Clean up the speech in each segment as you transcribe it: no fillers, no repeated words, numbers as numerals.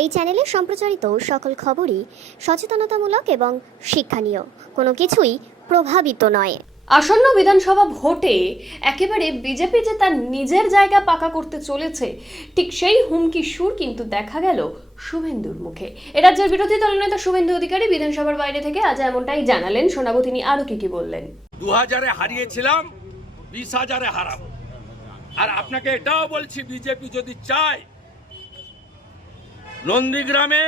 এই চ্যানেলে সম্প্রচারিত সকল খবরই সচেতনতামূলক এবং শিক্ষণীয়, কোনো কিছুই প্রভাবিত নয়। আসন্ন বিধানসভা ভোটে একেবারে বিজেপি যে তার নিজের জায়গা পাকা করতে চলেছে, ঠিক সেই হুমকি সুর কিন্তু দেখা গেল শুভেন্দুর মুখে। রাজ্যের বিরোধী দলনেতা শুভেন্দু অধিকারী বিধানসভার বাইরে থেকে আজ এমনটাই জানালেন। শোনাবো তিনি আরো কি বললেন। 2000-এ হারিয়েছিলাম, 20,000-এ হারাবো। আর আপনাকে এটাও বলছি, বিজেপি যদি চায়, নন্দীগ্রামে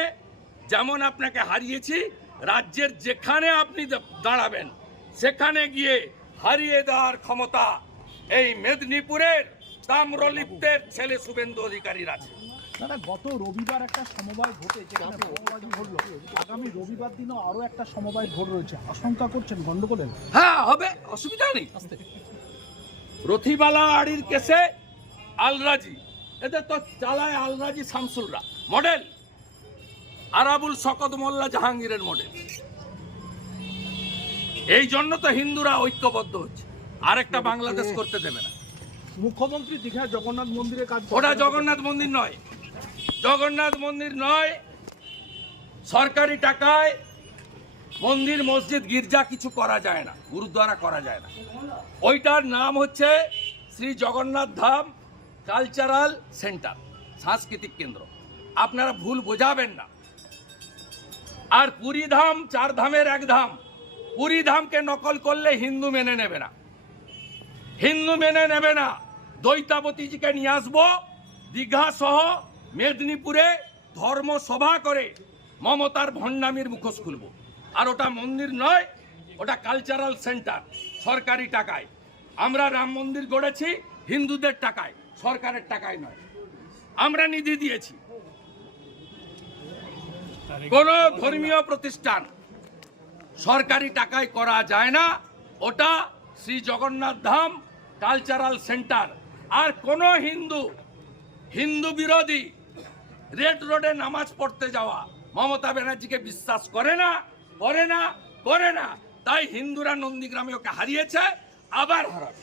যেমন আপনাকে হারিয়েছি, রাজ্যের যেখানে আপনি দাঁড়াবেন সেখানে গিয়ে হারিয়ে দেওয়ার ক্ষমতা এই মেদিনীপুরের তাম্রলিপ্তের ছেলে শুভেন্দু অধিকারীর আছে। দাদা, গত রবিবার একটা সমবায় ভোটে যেখানে ভোটাভুটি হলো, আগামী রবিবার দিনও আরো একটা সমবায় ভোট রয়েছে, আশঙ্কা করছেন গন্ডগোলের? হ্যাঁ, হবে, অসুবিধা নেই। রথিবালা আড়ির কেসে আলরাজি, এদের তো চালায় আলরাজি শামসুলরা মডেল, আরাবুল শকত মোল্লা জাহাঙ্গীরের মডেল। এই জন্য তো হিন্দুরা ঐক্যবদ্ধ হচ্ছে, আরেকটা বাংলাদেশ করতে দেবে না। মুখ্যমন্ত্রী দীঘায় জগন্নাথ মন্দিরে কাজ, ওটা জগন্নাথ মন্দির নয়, জগন্নাথ মন্দির নয়। সরকারি টাকায় মন্দির, মসজিদ, গির্জা কিছু করা যায় না, গুরুদ্বারা করা যায় না। ওইটার নাম হচ্ছে শ্রী জগন্নাথ ধাম কালচারাল সেন্টার, সাংস্কৃতিক কেন্দ্র। আপনারা ভুল বোঝাবেন না। আর পুরী ধাম 4 ধামের এক ধাম, পুরী ধামকে নকল করলে হিন্দু মেনে নেবে না, হিন্দু মেনে নেবে না। দৈতাবতীজিকে নিয়ে আসবো, দীঘা সহ মেদিনীপুরে ধর্মসভা করে মমতার ভণ্ডামির মুখোশ খুলবো। আর ওটা মন্দির নয়, ওটা কালচারাল সেন্টার, সরকারি টাকায়। আমরা রাম মন্দির গড়েছি হিন্দুদের টাকায়, সরকারের টাকায় নয়। আমরা নিধি দিয়েছি। কোন ধর্মীয় প্রতিষ্ঠান সরকারি টাকায় করা যায় না, ওটা শ্রী জগন্নাথ ধাম কালচারাল সেন্টার। আর কোন হিন্দু বিরোধী রেড রোডে নামাজ পড়তে যাওয়া মমতা ব্যানার্জিকে বিশ্বাস করে না, করে না, করে না। তাই হিন্দুরা নন্দীগ্রামে ওকে হারিয়েছে, আবার হারাবে।